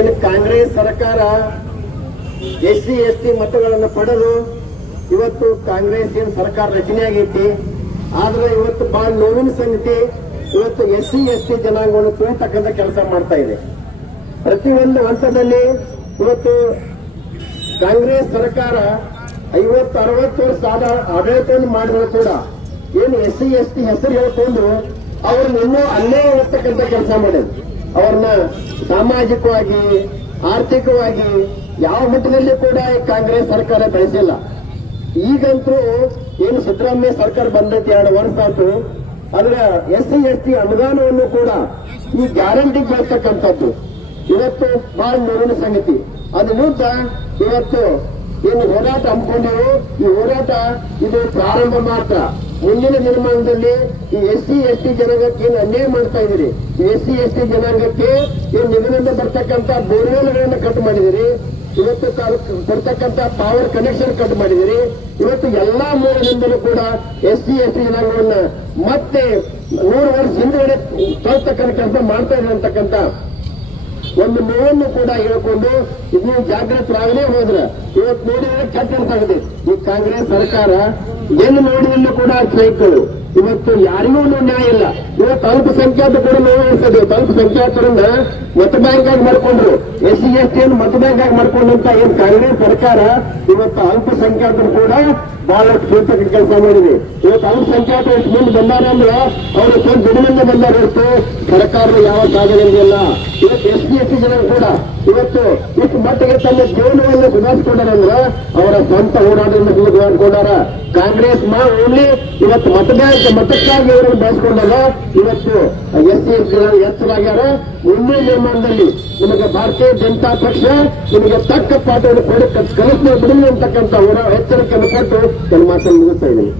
ಏನು ಕಾಂಗ್ರೆಸ್ ಸರ್ಕಾರ SC ST ಮತಗಳನ್ನು ಪಡೆದು ಇವತ್ತು ಕಾಂಗ್ರೆಸ್ ಏನು ಸರ್ಕಾರ ರಚನೆ ಆಗೈತಿ. ಆದ್ರೆ ಇವತ್ತು ಬಹಳ ನೋವಿನ ಸಂಗತಿ, ಇವತ್ತು SC ST ಜನಾಂಗವನ್ನು ತುಳಿತಕ್ಕಂಥ ಕೆಲಸ ಮಾಡ್ತಾ ಇದೆ. ಪ್ರತಿಯೊಂದು ಹಂತದಲ್ಲಿ ಇವತ್ತು ಕಾಂಗ್ರೆಸ್ ಸರ್ಕಾರ 50-60 ವರ್ಷ ಆಡಳಿತವನ್ನು ಮಾಡಿದ್ರು ಕೂಡ ಏನು SC ST ಹೆಸರು ಹೇಳ್ಕೊಂಡು ಅವ್ರನ್ನ ಇನ್ನೂ ಅಲ್ಲೇ ಇರ್ತಕ್ಕಂಥ ಕೆಲಸ ಮಾಡಿದ್ರು. ಅವ್ರನ್ನ ಸಾಮಾಜಿಕವಾಗಿ ಆರ್ಥಿಕವಾಗಿ ಯಾವ ಮಟ್ಟದಲ್ಲಿ ಕೂಡ ಕಾಂಗ್ರೆಸ್ ಸರ್ಕಾರ ಬೆಳೆಸಿಲ್ಲ. ಈಗಂತೂ ಏನು ಸಿದ್ದರಾಮಯ್ಯ ಸರ್ಕಾರ ಬಂದೈತಿ 2 ವರ್ಷ ಆಯ್ತು, ಅದರ SC ST ಅನುದಾನವನ್ನು ಕೂಡ ಈ ಗ್ಯಾರಂಟಿ ಬಳಸ್ತಕ್ಕಂಥದ್ದು ಇವತ್ತು ಬಹಳ ನೋವಿನ ಸಂಗತಿ. ಅದ್ರ ವಿರುದ್ಧ ಇವತ್ತು ಏನು ಹೋರಾಟ ಹಮ್ಮಿಕೊಂಡೆವು, ಈ ಹೋರಾಟ ಇದು ಪ್ರಾರಂಭ ಮಾತ್ರ. ಮುಂದಿನ ದಿನಮಾನದಲ್ಲಿ ಈ SC ST ಜನಾಂಗಕ್ಕೆ ಏನು ಅನ್ಯಾಯ ಮಾಡ್ತಾ ಇದ್ದೀರಿ, ಈ SC ST ಜನಾಂಗಕ್ಕೆ ಏನು ನಿಗಮದಿಂದ ಬರ್ತಕ್ಕಂಥ ಬೋರ್ವೆಲ್ಗಳನ್ನ ಕಟ್ ಮಾಡಿದಿರಿ, ಇವತ್ತು ಕೊಡ್ತಕ್ಕಂಥ ಪವರ್ ಕನೆಕ್ಷನ್ ಕಟ್ ಮಾಡಿದಿರಿ. ಇವತ್ತು ಎಲ್ಲಾ ಮೂಲದಿಂದಲೂ ಕೂಡ SC ST ಜನಾಂಗವನ್ನ ಮತ್ತೆ 100 ವರ್ಷ ಹಿಂದುಗಡೆ ತಳ್ತಕ್ಕಂಥ ಕೆಲಸ ಮಾಡ್ತಾ ಇದೆ ಅಂತಕ್ಕಂಥ ಒಂದು ನೋವನ್ನು ಕೂಡ ಹೇಳ್ಕೊಂಡು ಇದು ಜಾಗೃತರಾಗದೇ ಹೋದ್ರೆ ಇವತ್ತು ನೋಡಿದ್ರೆ ಕೆಟ್ಟ ಅನ್ಸಾಗಿದೆ. ಈ ಕಾಂಗ್ರೆಸ್ ಸರ್ಕಾರ ಏನು ನೋಡಿದ್ರು ಕೂಡ ಸೈಕಲ್ ಇವತ್ತು ಯಾರಿಗೂ ನ್ಯಾಯ ಇಲ್ಲ. ಇವತ್ತು ಅಲ್ಪಸಂಖ್ಯಾತ ಕೂಡ ನೋವು ಅನಿಸ್ತದೆ. ಅಲ್ಪಸಂಖ್ಯಾತರನ್ನ ಮತ ಬ್ಯಾಂಕ್ ಆಗಿ ಮಾಡ್ಕೊಂಡ್ರು, SC ST ಮತ ಬ್ಯಾಂಕ್ ಆಗಿ ಮಾಡ್ಕೊಂಡಂತ ಏನ್ ಕಾಂಗ್ರೆಸ್ ಸರ್ಕಾರ ಇವತ್ತು ಅಲ್ಪಸಂಖ್ಯಾತರು ಕೂಡ ಬಹಳಷ್ಟು ಸೂಚಕ ಕೆಲಸ ಮಾಡಿದೆ. ಇವತ್ತು ಅಲ್ಪಸಂಖ್ಯಾತರು ಎಷ್ಟು ಮುಂದೆ ಬಂದಾರ ಅಂದ್ರೆ ಅವರು ಸ್ವಲ್ಪ ದುಡಿಮೆಂದ ಬಂದಾರ ಹೊರತು ಸರ್ಕಾರದ ಯಾವ ಸಾಧನೆ ಇಲ್ಲ. ಇವತ್ತು SC ST ಜನ ಕೂಡ ಇವತ್ತು ಇಷ್ಟು ಮಟ್ಟಿಗೆ ತಮ್ಮ ಜೀವನವನ್ನು ಸುಧಾರಿಸಿಕೊಂಡಾರಂದ್ರ ಅವರ ಸ್ವಂತ ಹೋರಾಟದಿಂದ ಸುಧಾರಿಸಿಕೊಂಡಾರ. ಕಾಂಗ್ರೆಸ್ ಓನ್ಲಿ ಇವತ್ತು ಮತಕ್ಕಾಗಿ ಇವರನ್ನು ಬಳಸಿಕೊಂಡಲ್ಲ. ಇವತ್ತು SC ST ಎಚ್ಚರಾಗ್ಯಾರ. ಮುಂದಿನ ನಿರ್ಮಾಣದಲ್ಲಿ ನಿಮಗೆ ಭಾರತೀಯ ಜನತಾ ಪಕ್ಷ ನಿಮಗೆ ತಕ್ಕ ಪಾಠವನ್ನು ಕೊಡಿ ಕಲಿಸ್ತಾ ಬಿಡಲಿ ಅಂತಕ್ಕಂಥ ಎಚ್ಚರಿಕೆಯನ್ನು ಕೊಟ್ಟು ನನ್ನ ಮಾತನ್ನು ಮುಗಿಸ್ತಾ ಇದ್ದೀನಿ.